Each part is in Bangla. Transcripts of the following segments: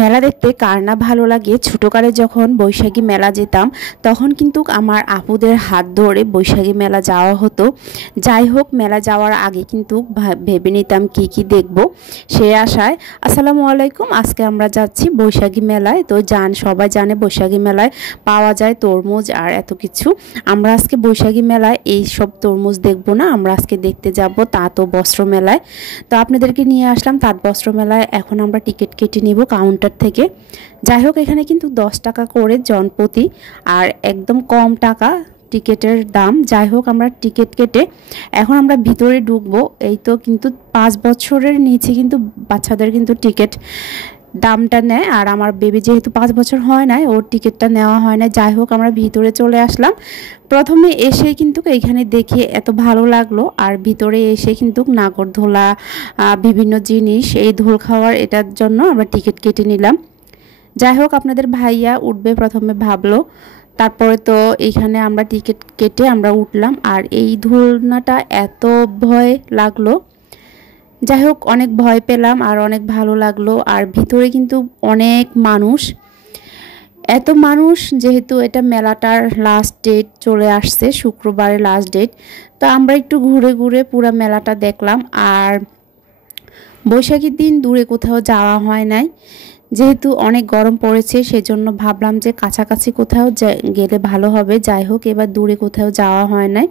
মেলা দেখতে কার না ভালো লাগে। ছোটকালে যখন বৈশাখী মেলা যেতাম তখন কিন্তু আমার আপুদের হাত ধরে বৈশাখী মেলা যাওয়া হতো। যাই হোক, মেলা যাওয়ার আগে কিন্তু ভেবে নিতাম কি কি দেখব। সে আশায় আসসালামু আলাইকুম, আজকে আমরা যাচ্ছি বৈশাখী মেলায়। তো সবাই জানে বৈশাখী মেলায় পাওয়া যায় তরমুজ আর এত কিছু। আমরা আজকে বৈশাখী মেলায় এই সব তরমুজ দেখব না, আমরা আজকে দেখতে যাব তাঁত ও বস্ত্র মেলায়। তো আপনাদেরকে নিয়ে আসলাম তাঁত বস্ত্র মেলায়। এখন আমরা টিকিট কেটে নিব কাউন্টার থেকে। যাই হোক, এখানে কিন্তু 10 টাকা করে জনপ্রতি আর একদম কম টাকা টিকিটের দাম। যাই হোক, আমরা টিকিট কেটে এখন আমরা ভিতরে ঢুকবো। এই তো কিন্তু 5 বছরের নিচে কিন্তু বাচ্চাদের কিন্তু টিকিট দামটা নেয়। আর আমার বেবি যেহেতু 5 বছর হয় নাই, ওর টিকিটটা নেওয়া হয় না। যাই হোক, আমরা ভিতরে চলে আসলাম। প্রথমে এসে কিন্তু এখানে দেখে এত ভালো লাগলো। আর ভিতরে এসে কিন্তু নাগরদোলা, বিভিন্ন জিনিস, এই দোল খাওয়ার এটার জন্য আমরা টিকিট কেটে নিলাম। যাই হোক, আপনাদের ভাইয়া উঠবে প্রথমে ভাবলো, তারপরে তো এইখানে আমরা টিকিট কেটে আমরা উঠলাম। আর এই দোলনাটা এত ভয় লাগলো। যাই হোক, অনেক ভয় পেলাম আর অনেক ভালো লাগলো। আর ভিতরে কিন্তু অনেক মানুষ, এত মানুষ, যেহেতু এটা মেলাটার লাস্ট ডেট চলে আসছে, শুক্রবারে লাস্ট ডেট। তো আমরা একটু ঘুরে ঘুরে পুরো মেলাটা দেখলাম। আর বৈশাখীর দিন দূরে কোথাও যাওয়া হয় নাই, যেহেতু অনেক গরম পড়েছে, সেজন্য ভাবলাম যে কাছাকাছি কোথাও গেলে ভালো হবে। যাই হোক, এবার দূরে কোথাও যাওয়া হয় নাই।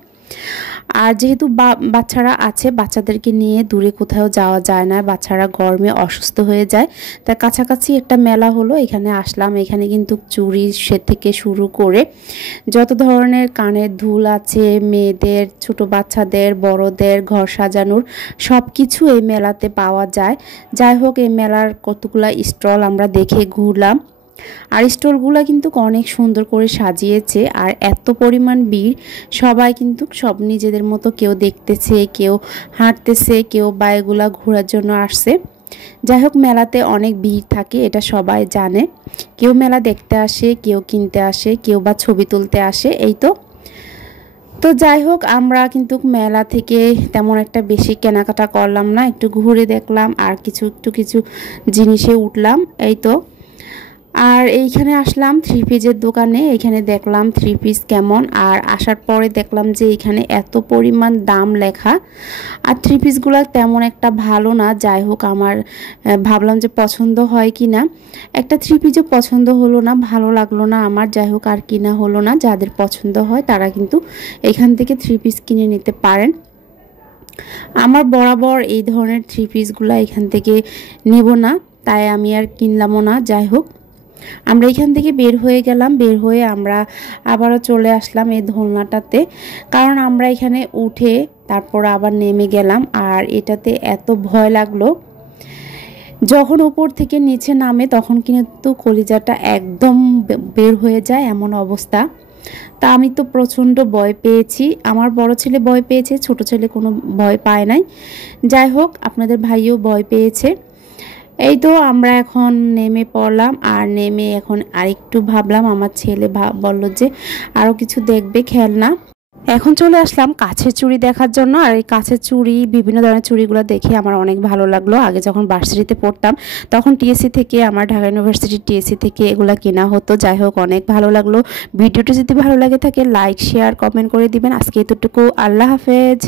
আর যেহেতু বাচ্চারা আছে, বাচ্চাদেরকে নিয়ে দূরে কোথাও যাওয়া যায় না, বাচ্চারা গরমে অসুস্থ হয়ে যায়। তাই কাছাকাছি একটা মেলা হলো, এখানে আসলাম। এখানে কিন্তু চুড়ি সে থেকে শুরু করে যত ধরনের কানের দুল আছে, মেয়েদের, ছোট বাচ্চাদের, বড়দের, ঘর সাজানোর সব কিছু এই মেলাতে পাওয়া যায়। যাই হোক, এই মেলার কতগুলা স্টল আমরা দেখে ঘুরলাম। আর স্টলগুলো কিন্তু অনেক সুন্দর করে সাজিয়েছে। আর এত পরিমাণ ভিড়, সবাই কিন্তু সব নিজেদের মতো, কেউ দেখতেছে, কেউ হাঁটতেছে, কেউ বা এগুলা ঘোরার জন্য আসছে। যাই হোক, মেলাতে অনেক ভিড় থাকে, এটা সবাই জানে। কেউ মেলা দেখতে আসে, কেউ কিনতে আসে, কেউ বা ছবি তুলতে আসে, এই তো। তো যাই হোক, আমরা কিন্তু মেলা থেকে তেমন একটা বেশি কেনাকাটা করলাম না, একটু ঘুরে দেখলাম আর কিছু জিনিসে উঠলাম, এই তো। আর এইখানে আসলাম 3 পিসের দোকানে। এখানে দেখলাম 3 পিস কেমন। আর আসার পরে দেখলাম যে এখানে এত পরিমাণ দাম লেখা। আর 3 পিসগুলো তেমন একটা ভালো না। যাই হোক, আমার ভাবলাম যে পছন্দ হয় কি না। একটা 3 পিসও পছন্দ হলো না, ভালো লাগলো না আমার। যাই হোক, আর কিনা হলো না। যাদের পছন্দ হয় তারা কিন্তু এখান থেকে 3 পিস কিনে নিতে পারেন। আমার বরাবর এই ধরনের 3 পিসগুলো এখান থেকে নিব না, তাই আমি আর কিনলামও না। যাই হোক, আমরা এখান থেকে বের হয়ে গেলাম। বের হয়ে আমরা আবারও চলে আসলাম এই দোলনাটাতে, কারণ আমরা এখানে উঠে তারপর আবার নেমে গেলাম। আর এটাতে এত ভয় লাগলো, যখন উপর থেকে নিচে নামে তখন কিন্তু কলিজাটা একদম বের হয়ে যায়, এমন অবস্থা। তা আমি তো প্রচণ্ড ভয় পেয়েছি। আমার বড় ছেলে ভয় পেয়েছে, ছোট ছেলে কোনো ভয় পায় নাই। যাই হোক, আপনাদের ভাইও ভয় পেয়েছে। এই তো আমরা এখন নেমে পড়লাম। আর নেমে এখন আরেকটু ভাবলাম, আমার ছেলে বলল যে আরও কিছু দেখবে, খেলনা। এখন চলে আসলাম কাছের চুড়ি দেখার জন্য। আর এই কাছের চুড়ি, বিভিন্ন ধরনের চুড়িগুলো দেখে আমার অনেক ভালো লাগলো। আগে যখন ভার্সিটিতে পড়তাম তখন টিএসসি থেকে, আমার ঢাকা ইউনিভার্সিটির টিএসসি থেকে এগুলো কেনা হতো। যাই হোক, অনেক ভালো লাগলো। ভিডিওটি যদি ভালো লাগে থাকে লাইক, শেয়ার, কমেন্ট করে দিবেন। আজকে এতটুকু, আল্লাহ হাফেজ।